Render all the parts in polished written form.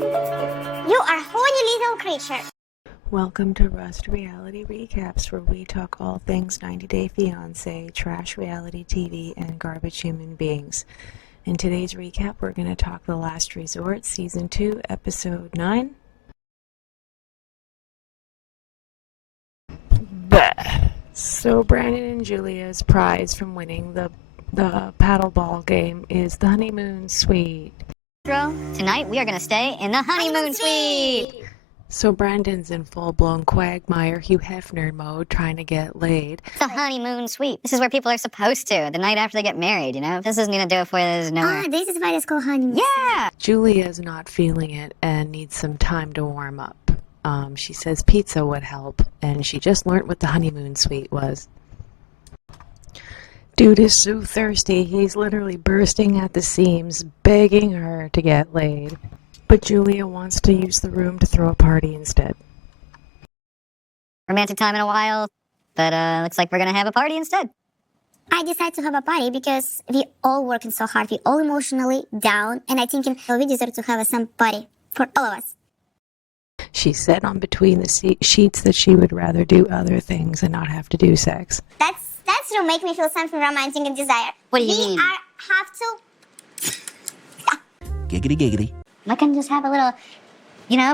You are a horny little creature. Welcome to Rust Reality Recaps, where we talk all things 90 Day Fiancé, trash reality TV, and garbage human beings. In today's recap, we're going to talk The Last Resort, Season 2, Episode 9. Bleh. So Brandon and Julia's prize from winning the paddleball game is the honeymoon suite. Tonight we are going to stay in the honeymoon suite. So Brandon's in full-blown Quagmire Hugh Hefner mode, trying to get laid. The honeymoon suite. This is where people are supposed to, the night after they get married, you know? If this isn't going to do it for you, there's nowhere. This is why it's called honeymoon. Yeah! Julia's not feeling it and needs some time to warm up. She says pizza would help, and she just learned what the honeymoon suite was. Dude is so thirsty, he's literally bursting at the seams, begging her to get laid. But Julia wants to use the room to throw a party instead. Romantic time in a while, but looks like we're going to have a party instead. I decided to have a party because we all working so hard, we all emotionally down, and I think we deserve to have some party for all of us. She said on between the sheets that she would rather do other things and not have to do sex. That's to make me feel something romantic and desire. What do you mean? We have to... Giggity giggity. Why can't we just have a little,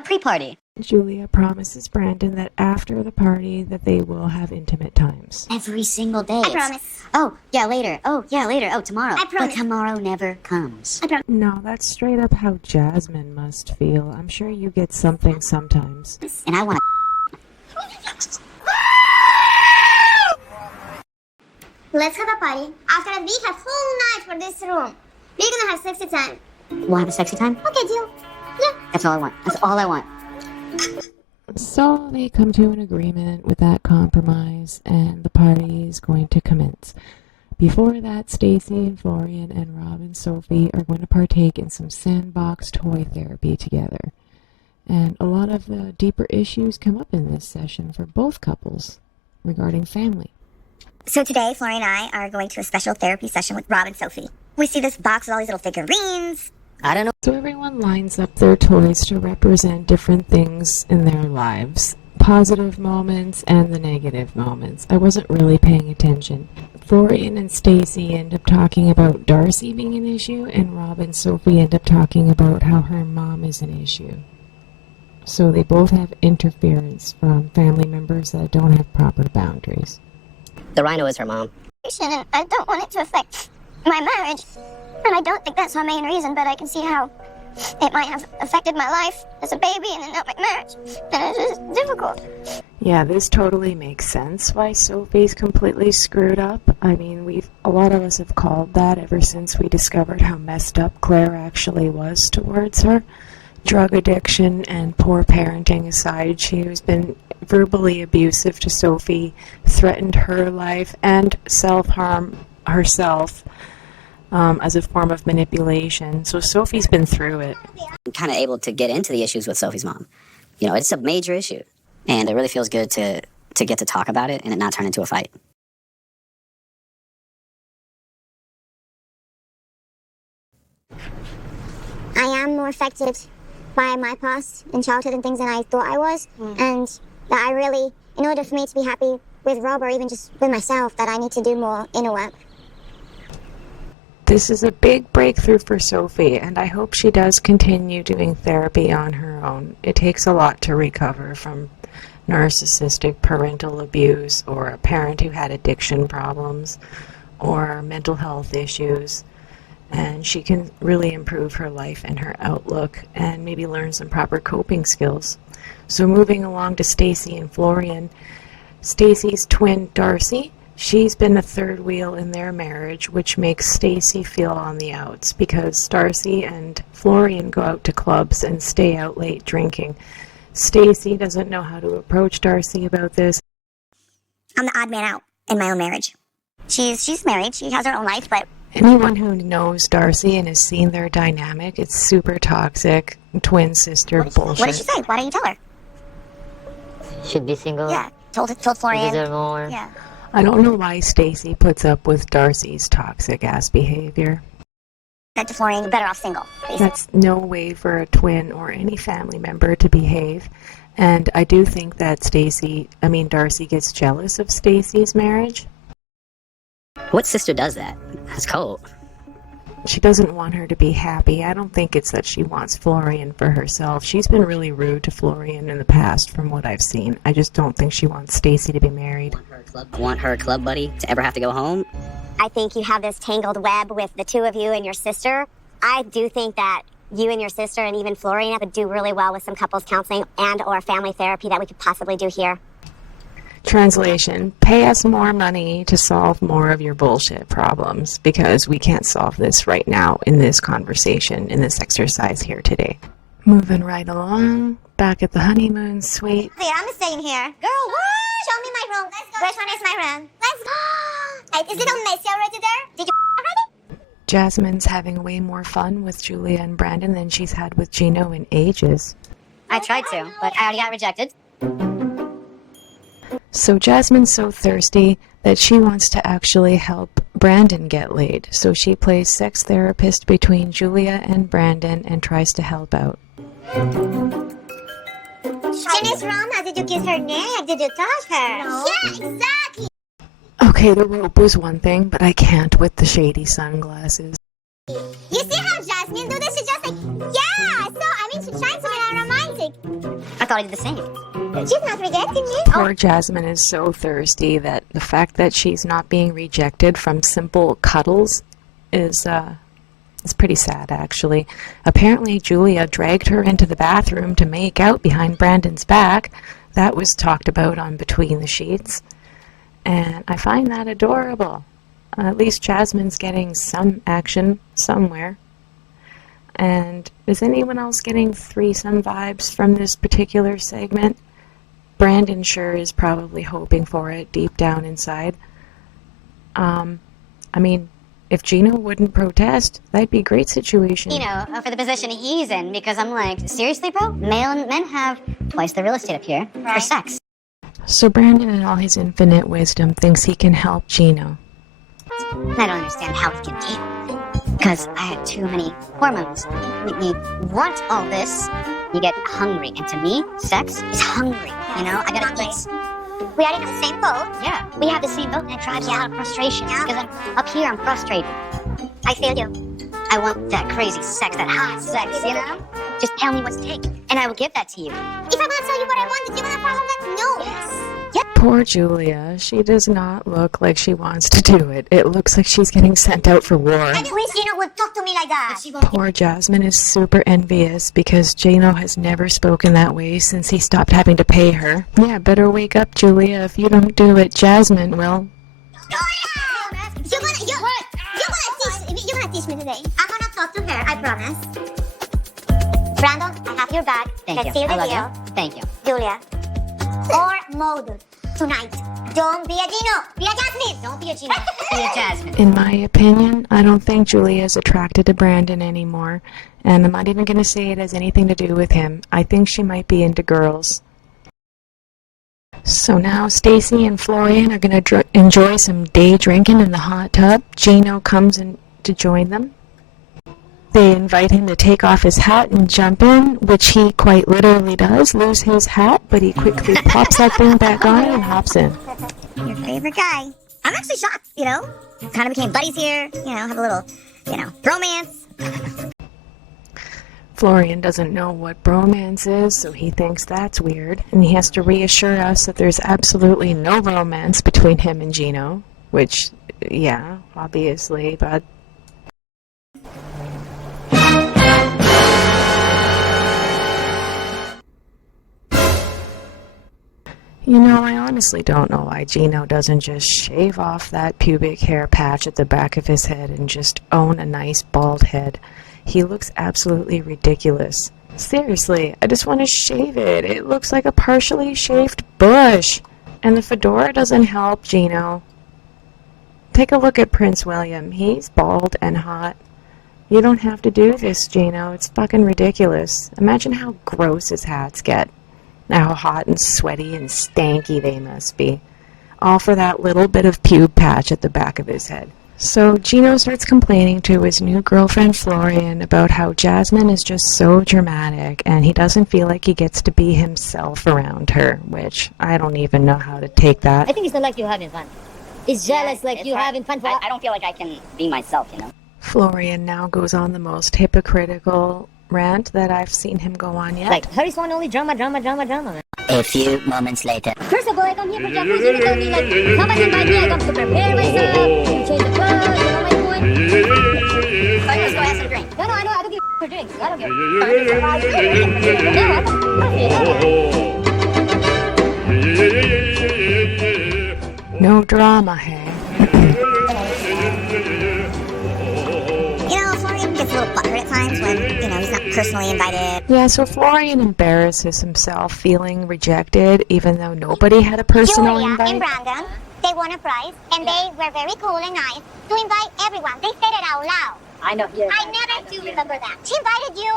pre-party? Julia promises Brandon that after the party that they will have intimate times. Every single day. I promise. Oh, yeah, later. Oh, yeah, later. Oh, tomorrow. I promise. But tomorrow never comes. I promise. No, that's straight up how Jasmine must feel. I'm sure you get something sometimes. And I want Let's have a party. After that, we have whole night for this room. We're gonna have sexy time. We'll have a sexy time? Okay, deal. Yeah. That's all I want. That's all I want. So they come to an agreement with that compromise, and the party is going to commence. Before that, Stacy and Florian and Rob and Sophie are going to partake in some sandbox toy therapy together. And a lot of the deeper issues come up in this session for both couples regarding family. So today, Florian and I are going to a special therapy session with Rob and Sophie. We see this box with all these little figurines. I don't know. So everyone lines up their toys to represent different things in their lives. Positive moments and the negative moments. I wasn't really paying attention. Florian and Stacy end up talking about Darcy being an issue, and Rob and Sophie end up talking about how her mom is an issue. So they both have interference from family members that don't have proper boundaries. The rhino is her mom. And I don't want it to affect my marriage. And I don't think that's her main reason, but I can see how it might have affected my life as a baby and then not my marriage. And it's just difficult. Yeah, this totally makes sense why Sophie's completely screwed up. I mean, a lot of us have called that ever since we discovered how messed up Claire actually was towards her. Drug addiction and poor parenting aside, she has been verbally abusive to Sophie, threatened her life, and self-harm herself as a form of manipulation. So Sophie's been through it. I'm kind of able to get into the issues with Sophie's mom. You know, it's a major issue, and it really feels good to get to talk about it and it not turn into a fight. I am more affected by my past and childhood and things than I thought I was. And that I really, in order for me to be happy with Rob or even just with myself, that I need to do more inner work. This is a big breakthrough for Sophie, and I hope she does continue doing therapy on her own. It takes a lot to recover from narcissistic parental abuse, or a parent who had addiction problems, or mental health issues. And she can really improve her life and her outlook and maybe learn some proper coping skills. So moving along to Stacy and Florian, Stacy's twin Darcy, she's been the third wheel in their marriage, which makes Stacy feel on the outs because Darcy and Florian go out to clubs and stay out late drinking. Stacy doesn't know how to approach Darcy about this. I'm the odd man out in my own marriage. She's married, she has her own life, but Anyone who knows Darcy and has seen their dynamic, it's super toxic, twin sister bullshit. what did she say? Why don't you tell her? Should be single. Yeah, told Florian. Deserve more. Yeah. I don't know why Stacy puts up with Darcy's toxic ass behavior. That Florian, better off single. Basically. That's no way for a twin or any family member to behave. And I do think that Darcy gets jealous of Stacy's marriage. What sister does that? That's cold. She doesn't want her to be happy. I don't think it's that she wants Florian for herself. She's been really rude to Florian in the past from what I've seen. I just don't think she wants Stacy to be married. Want her club buddy to ever have to go home? I think you have this tangled web with the two of you and your sister. I do think that you and your sister and even Florian would do really well with some couples counseling and or family therapy that we could possibly do here. Translation: pay us more money to solve more of your bullshit problems, because we can't solve this right now in this conversation, in this exercise here today. Moving right along, back at the honeymoon suite. Here, I'm staying here. Girl, what? Show me my room. Let's go. Which one is my room? Let's go. Is it all messy already there? Did you already? Jasmine's having way more fun with Julia and Brandon than she's had with Gino in ages. I tried to, but I already got rejected. So Jasmine's so thirsty that she wants to actually help Brandon get laid. So she plays sex therapist between Julia and Brandon and tries to help out. Jenny's wrong. How did you kiss her neck? Did you touch her? No. Yeah, exactly. Okay, the rope was one thing, but I can't with the shady sunglasses. You see how Jasmine do this? She's just like, yeah. So, she's trying to be romantic. I thought I did the same. She's not rejecting me. Poor Jasmine is so thirsty that the fact that she's not being rejected from simple cuddles is pretty sad, actually. Apparently, Julia dragged her into the bathroom to make out behind Brandon's back. That was talked about on Between the Sheets. And I find that adorable. At least Jasmine's getting some action somewhere. And is anyone else getting threesome vibes from this particular segment? Brandon sure is probably hoping for it deep down inside. If Gino wouldn't protest, that'd be a great situation. For the position he's in, because I'm like, seriously, bro? Men have twice the real estate up here for sex. So Brandon, in all his infinite wisdom, thinks he can help Gino. I don't understand how he can deal. Because I had too many hormones. You want all this, you get hungry. And to me, sex is hungry. I gotta eat. We are in the same boat. Yeah, we have the same boat, and it drives a lot of frustration. Because I'm up here, I'm frustrated. I feel you. I want that crazy sex, that hot sex, Just tell me what's take, and I will give that to you. If I'm gonna tell you what I want, do you wanna follow that? No. Yes. Poor Julia. She does not look like she wants to do it. It looks like she's getting sent out for war. I wish Gino would talk to me like that. Poor Jasmine is super envious because Gino has never spoken that way since he stopped having to pay her. Yeah, better wake up, Julia. If you don't do it, Jasmine will. You're gonna teach me today. I'm gonna talk to her, I promise. Brandon, I have your back. Thank you. Seal the I love deal. you. Thank you. Julia. Or mode tonight. Don't be a Gino. Be a Jasmine. Don't be a Gino. Be a Jasmine. In my opinion, I don't think Julia is attracted to Brandon anymore. And I'm not even going to say it has anything to do with him. I think she might be into girls. So now Stacy and Florian are going to enjoy some day drinking in the hot tub. Gino comes in to join them. They invite him to take off his hat and jump in, which he quite literally does, lose his hat, but he quickly pops that thing back on and hops in. Your favorite guy. I'm actually shocked, Kind of became buddies here, have a little, bromance. Florian doesn't know what bromance is, so he thinks that's weird, and he has to reassure us that there's absolutely no romance between him and Gino, which, yeah, obviously, but... I honestly don't know why Gino doesn't just shave off that pubic hair patch at the back of his head and just own a nice bald head. He looks absolutely ridiculous. Seriously, I just want to shave it. It looks like a partially shaved bush. And the fedora doesn't help Gino. Take a look at Prince William. He's bald and hot. You don't have to do this, Gino. It's fucking ridiculous. Imagine how gross his hats get. How hot and sweaty and stanky they must be. All for that little bit of pube patch at the back of his head. So Gino starts complaining to his new girlfriend Florian about how Jasmine is just so dramatic and he doesn't feel like he gets to be himself around her, which I don't even know how to take that. I think it's not like you're having fun. It's jealous like you're having fun. I don't feel like I can be myself, you know. Florian now goes on the most hypocritical rant that I've seen him go on yet. Like, Harry's one only drama, man. A few moments later. First of all, I come here for jacuzzi. You told me, like, somebody invite me, I come to prepare myself, change the clothes, you know my point? So let's go have some drink. No, I don't give for drinks. I don't give. No drama, hey? You know, Florian gets a little butthurt at times when, you know, he's not personally invited. Yeah, so Florian embarrasses himself feeling rejected even though nobody had a personal Julia invite. and Brandon, they won a prize, and they were very cool and nice to invite everyone. They said it out loud. I know. Yeah. I never do remember that. She invited you,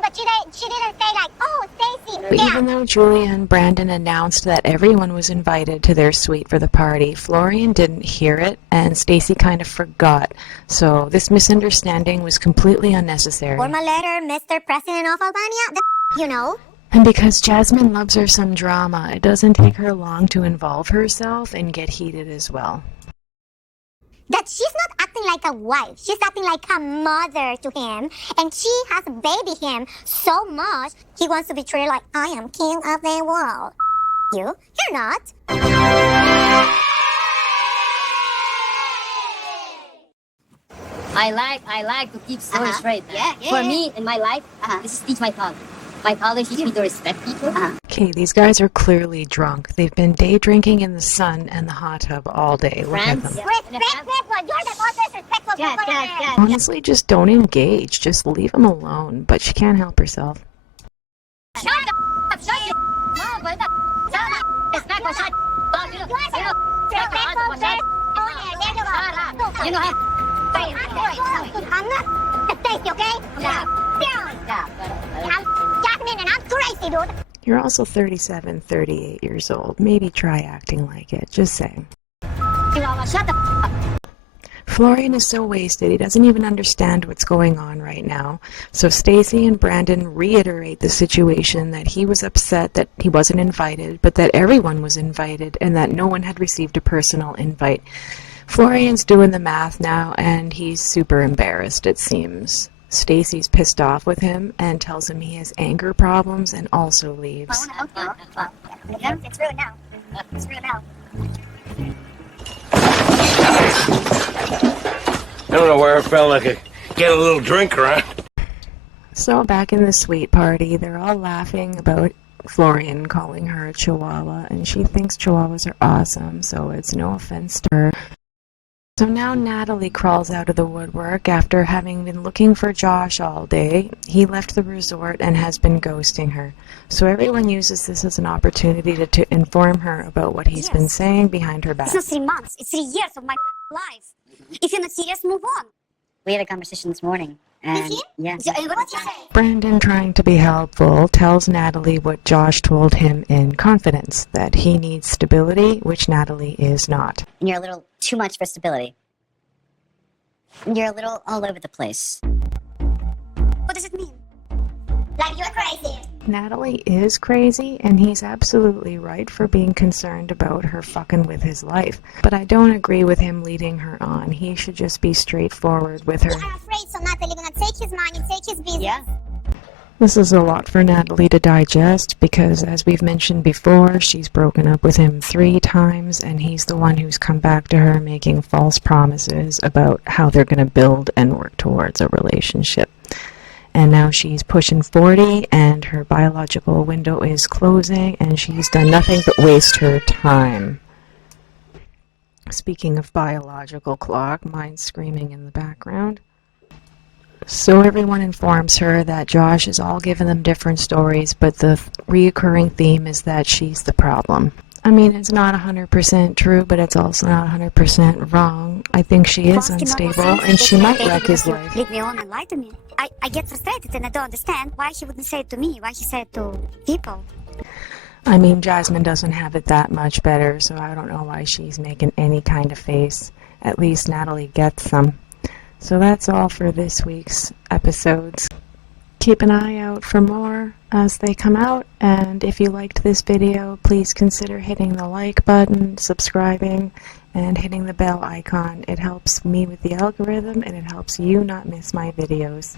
but she didn't say like, oh, Stacy. But even though Julia and Brandon announced that everyone was invited to their suite for the party, Florian didn't hear it, and Stacy kind of forgot. So this misunderstanding was completely unnecessary. For my letter, Mr. President of Albania, you know. And because Jasmine loves her some drama, it doesn't take her long to involve herself and get heated as well. That she's not acting like a wife. She's acting like a mother to him. And she has babied him so much, he wants to be treated like, I am king of the world. You're not. I like to keep stories straight. Yeah. For me, in my life, this is teach my father. My father teach me to respect people. Okay, these guys are clearly drunk. They've been day drinking in the sun and the hot tub all day. Look at them. Respect people. You're the most disrespectful people there. Honestly, just don't engage. Just leave them alone. But she can't help herself. Shut the up! Shut your mouth! Shut up! Respectful, shut up! You know how? I'm not Stacy, okay? Yeah. I'm Jasmine and I'm crazy, dude. You're also 37, 38 years old. Maybe try acting like it. Just saying. Shut the up! Florian is so wasted, he doesn't even understand what's going on right now. So Stacy and Brandon reiterate the situation that he was upset that he wasn't invited, but that everyone was invited and that no one had received a personal invite. Florian's doing the math now, and he's super embarrassed, it seems. Stacy's pissed off with him and tells him he has anger problems and also leaves. It's ruined now. It's ruined now. I don't know where I felt like I get a little drink around. So back in the suite party, they're all laughing about Florian calling her a chihuahua, and she thinks chihuahuas are awesome, so it's no offense to her. So now Natalie crawls out of the woodwork after having been looking for Josh all day. He left the resort and has been ghosting her. So everyone uses this as an opportunity to inform her about what he's been saying behind her back. It's not 3 months. It's 3 years of my life. If you're not serious, move on. We had a conversation this morning. And With him? yeah. What did you say? Brandon, trying to be helpful, tells Natalie what Josh told him in confidence, that he needs stability, which Natalie is not. And you're a little too much for stability. You're a little all over the place. What does it mean? Like you're crazy. Natalie is crazy, and he's absolutely right for being concerned about her fucking with his life. But I don't agree with him leading her on. He should just be straightforward with her. I'm afraid so Natalie gonna take his money, take his business. Yeah. This is a lot for Natalie to digest because, as we've mentioned before, she's broken up with him 3 times, and he's the one who's come back to her making false promises about how they're going to build and work towards a relationship. And now she's pushing 40, and her biological window is closing, and she's done nothing but waste her time. Speaking of biological clock, mine's screaming in the background. So everyone informs her that Josh has all given them different stories, but the reoccurring theme is that she's the problem. I mean, it's not 100% true, but it's also not 100% wrong. I think she is unstable, and she might wreck his life. Leave me alone and lie to me. I get frustrated and I don't understand why she wouldn't say it to me, why she said it to people. I mean, Jasmine doesn't have it that much better, so I don't know why she's making any kind of face. at least Natalie gets some. So that's all for this week's episodes. Keep an eye out for more as they come out, and if you liked this video, please consider hitting the like button, subscribing, and hitting the bell icon. It helps me with the algorithm, and it helps you not miss my videos.